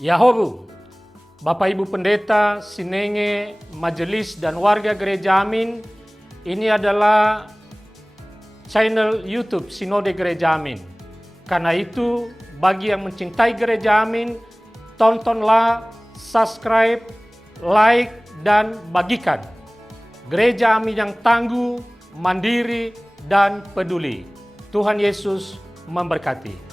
Yahobu, Bapak Ibu Pendeta, Sinenge, Majelis dan warga Gereja Amin, ini adalah channel YouTube Sinode Gereja Amin. Karena itu, bagi yang mencintai Gereja Amin, tontonlah, subscribe, like, dan bagikan. Gereja Amin yang tangguh, mandiri, dan peduli. Tuhan Yesus memberkati.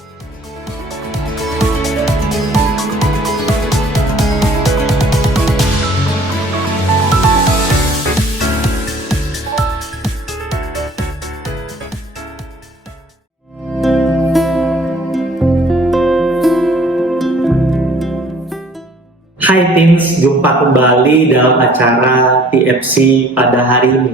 Hai Teens, jumpa kembali dalam acara TFC pada hari ini.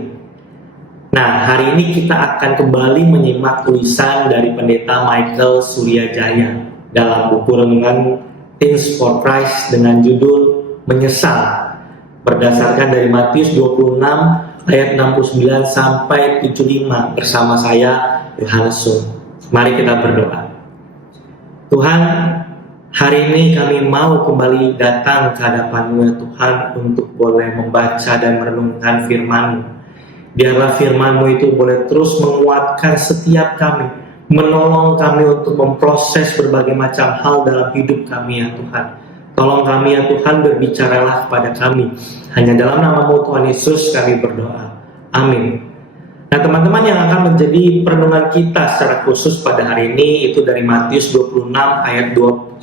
Nah, hari ini kita akan kembali menyimak tulisan dari Pendeta Michael Suryajaya dalam buku renungan Teens for Christ dengan judul Menyesal, berdasarkan dari Matius 26 ayat 69 sampai 75 bersama saya, Yohanes Sung. Mari kita berdoa. Tuhan, hari ini kami mau kembali datang ke hadapan-Mu ya Tuhan untuk boleh membaca dan merenungkan firman-Mu. Biarlah firman-Mu itu boleh terus menguatkan setiap kami, menolong kami untuk memproses berbagai macam hal dalam hidup kami ya Tuhan. Tolong kami ya Tuhan, berbicaralah kepada kami. Hanya dalam nama-Mu Tuhan Yesus kami berdoa. Amin. Nah teman-teman, yang akan menjadi perenungan kita secara khusus pada hari ini itu dari Matius 26 ayat 75.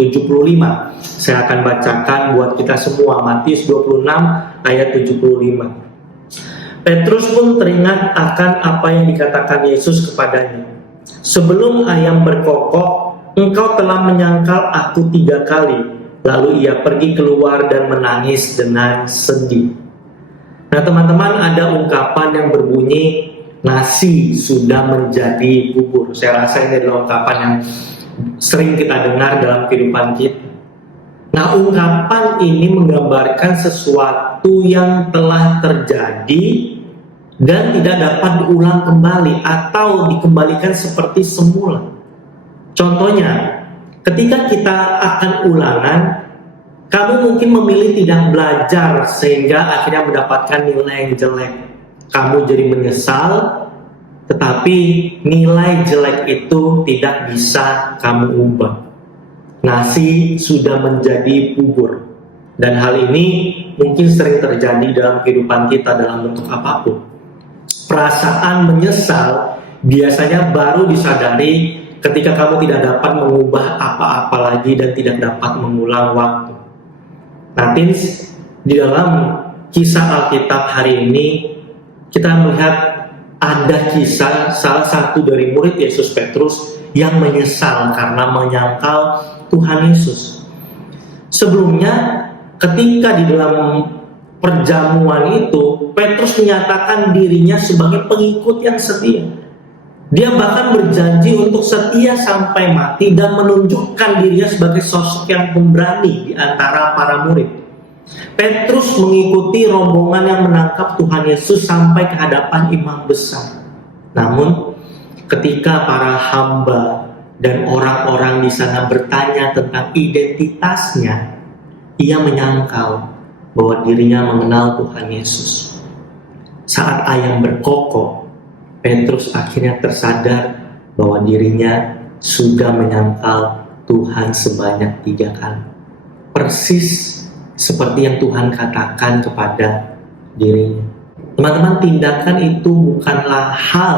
Saya akan bacakan buat kita semua, Matius 26 ayat 75. Petrus pun teringat akan apa yang dikatakan Yesus kepadanya. Sebelum ayam berkokok, engkau telah menyangkal aku 3 kali. Lalu ia pergi keluar dan menangis dengan sedih. Nah teman-teman, ada ungkapan yang berbunyi, nasi sudah menjadi bubur. Saya rasa ini adalah ungkapan yang sering kita dengar dalam kehidupan kita. Nah, ungkapan ini menggambarkan sesuatu yang telah terjadi dan tidak dapat diulang kembali atau dikembalikan seperti semula. Contohnya, ketika kita akan ulangan, kamu mungkin memilih tidak belajar sehingga akhirnya mendapatkan nilai yang jelek. Kamu jadi menyesal, tetapi nilai jelek itu tidak bisa kamu ubah. Nasi sudah menjadi bubur. Dan hal ini mungkin sering terjadi dalam kehidupan kita dalam bentuk apapun. Perasaan menyesal biasanya baru disadari ketika kamu tidak dapat mengubah apa-apa lagi dan tidak dapat mengulang waktu. Nah, di dalam kisah Alkitab hari ini, kita melihat ada kisah salah satu dari murid Yesus, Petrus, yang menyesal karena menyangkal Tuhan Yesus. Sebelumnya, ketika di dalam perjamuan itu, Petrus menyatakan dirinya sebagai pengikut yang setia. Dia bahkan berjanji untuk setia sampai mati dan menunjukkan dirinya sebagai sosok yang pemberani di antara para murid. Petrus mengikuti rombongan yang menangkap Tuhan Yesus sampai ke hadapan imam besar. Namun, ketika para hamba dan orang-orang di sana bertanya tentang identitasnya, ia menyangkal bahwa dirinya mengenal Tuhan Yesus. Saat ayam berkokok, Petrus akhirnya tersadar bahwa dirinya sudah menyangkal Tuhan sebanyak 3 kali. Persis seperti yang Tuhan katakan kepada dirinya. Teman-teman, tindakan itu bukanlah hal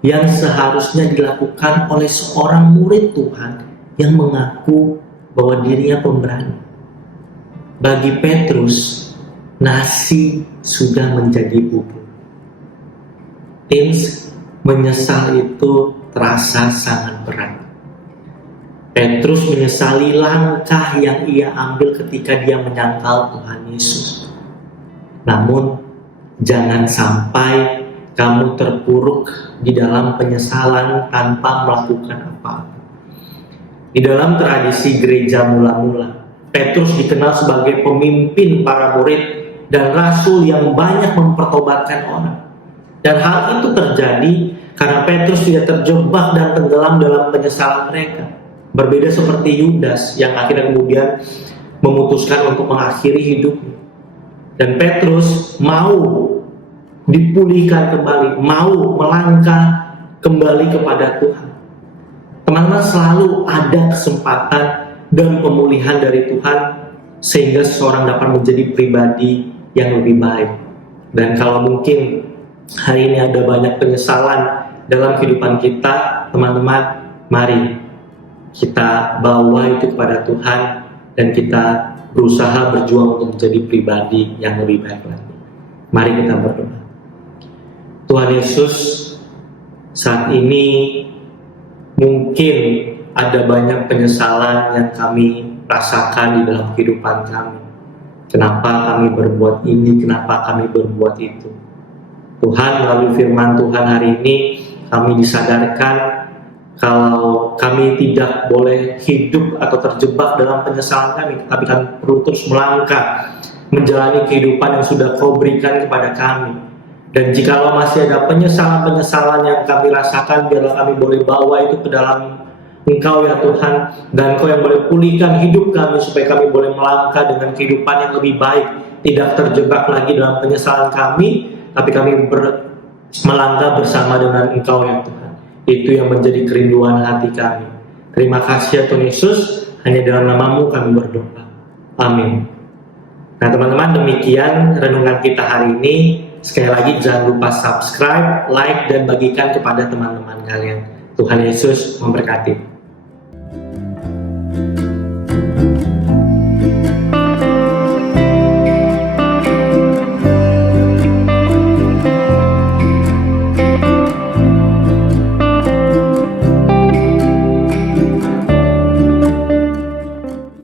yang seharusnya dilakukan oleh seorang murid Tuhan yang mengaku bahwa dirinya pemberani. Bagi Petrus, nasi sudah menjadi bubur. Menyesal itu terasa sangat berat. Petrus menyesali langkah yang ia ambil ketika dia menyangkal Tuhan Yesus. Namun, jangan sampai kamu terpuruk di dalam penyesalan tanpa melakukan apa-apa. Di dalam tradisi gereja mula-mula, Petrus dikenal sebagai pemimpin para murid dan rasul yang banyak mempertobatkan orang. Dan hal itu terjadi karena Petrus tidak terjebak dan tenggelam dalam penyesalan mereka. Berbeda seperti Yudas yang akhirnya kemudian memutuskan untuk mengakhiri hidupnya. Dan Petrus mau dipulihkan kembali, mau melangkah kembali kepada Tuhan. Teman-teman, selalu ada kesempatan dan pemulihan dari Tuhan sehingga seseorang dapat menjadi pribadi yang lebih baik. Dan kalau mungkin hari ini ada banyak penyesalan dalam kehidupan kita, teman-teman, mari kita bawa itu kepada Tuhan dan kita berusaha berjuang untuk menjadi pribadi yang lebih baik lagi. Mari kita berdoa. Tuhan Yesus, saat ini mungkin ada banyak penyesalan yang kami rasakan di dalam kehidupan kami. Kenapa kami berbuat ini, kenapa kami berbuat itu. Tuhan, melalui firman Tuhan hari ini, kami disadarkan kalau kami tidak boleh hidup atau terjebak dalam penyesalan kami, tapi kami perlu terus melangkah, menjalani kehidupan yang sudah Kau berikan kepada kami. Dan jikalau masih ada penyesalan-penyesalan yang kami rasakan, biarlah kami boleh bawa itu ke dalam Engkau ya Tuhan, dan Kau yang boleh pulihkan hidup kami supaya kami boleh melangkah dengan kehidupan yang lebih baik, tidak terjebak lagi dalam penyesalan kami, tapi kami melangkah bersama dengan Engkau ya Tuhan. Itu yang menjadi kerinduan hati kami. Terima kasih ya Tuhan Yesus, hanya dalam nama-Mu kami berdoa. Amin. Nah teman-teman, demikian renungan kita hari ini. Sekali lagi jangan lupa subscribe, like, dan bagikan kepada teman-teman kalian. Tuhan Yesus memberkati.